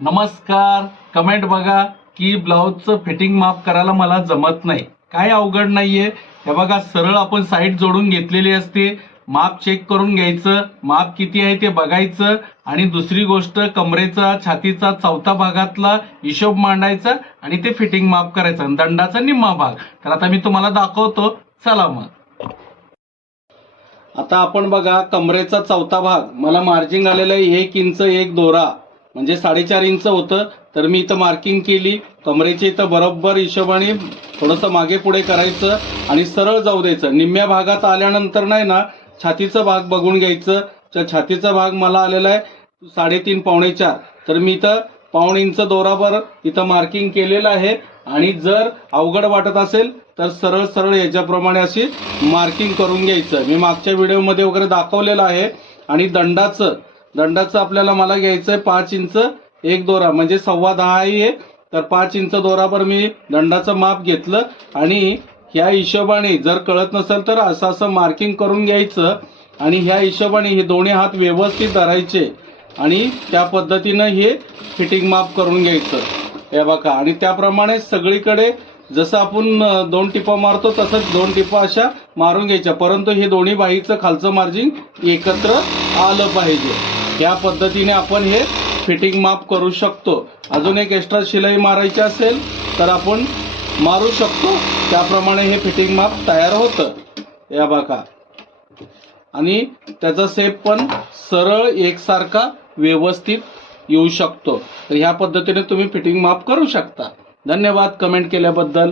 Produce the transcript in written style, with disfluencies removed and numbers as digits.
नमस्कार. कमेंट बघा की ब्लाऊजचं फिटिंग माप करायला मला जमत नाही. काय अवघड नाहीये. हे बघा, सरळ आपण साईड जोडून घेतलेली असते. माप चेक करून घ्यायचं, माप किती आहे ते बघायचं आणि दुसरी गोष्ट कमरेचा, छातीचा, चौथा भागातला हिशोब मांडायचा आणि ते फिटिंग माप करायचं. दंडाचा निम्मा भाग. तर आता मी तुम्हाला दाखवतो. चला मग. आता आपण बघा, कमरेचा चौथा भाग मला मार्जिंग आलेलं आहे 1 इंच 1 दोरा, म्हणजे 4.5 इंच होतं. तर मी इथं मार्किंग केली. कमरेच्या इथं बरोबर हिशोबाने थोडंसं मागे पुढे करायचं आणि सरळ जाऊ द्यायचं. निम्म्या भागात आल्यानंतर नाही ना, छातीचा भाग बघून घ्यायचं. तर छातीचा भाग मला आलेला आहे 3.5 पावणे 4. तर मी इथं पाऊण इंच दोराबर इथं मार्किंग केलेलं आहे. आणि जर अवघड वाटत असेल तर सरळ सरळ याच्याप्रमाणे अशी मार्किंग करून घ्यायचं. मी मागच्या व्हिडिओमध्ये वगैरे दाखवलेलं आहे. आणि दंडाचं आपल्याला मला घ्यायचंय 5 इंच 1 दोरा, म्हणजे 10.25 आहे. तर 5 इंच दोरावर मी दंडाचं माप घेतलं आणि ह्या हिशोबाने, जर कळत नसेल तर असं मार्किंग करून घ्यायचं. आणि ह्या हिशोबाने हे दोन्ही हात व्यवस्थित धरायचे आणि त्या पद्धतीनं हे फिटिंग माप करून घ्यायचं. हे बघा, आणि त्याप्रमाणे सगळीकडे जसं आपण 2 टिपा मारतो तसंच 2 टिपा अशा मारून घ्यायच्या. परंतु हे दोन्ही बाहीचं खालचं मार्जिन एकत्र आलं पाहिजे. या पद्धतीने आपण हे फिटिंग माप करू शकतो. अजून एक एक्स्ट्रा शिलाई मारायची असेल तर आपण मारू शकतो. त्याप्रमाणे हे फिटिंग माप तयार होतं. या बघा, आणि त्याचा शेप पण सरळ एकसारखा व्यवस्थित येऊ शकतो. तर ह्या पद्धतीने तुम्ही फिटिंग माप करू शकता. धन्यवाद कमेंट केल्याबद्दल.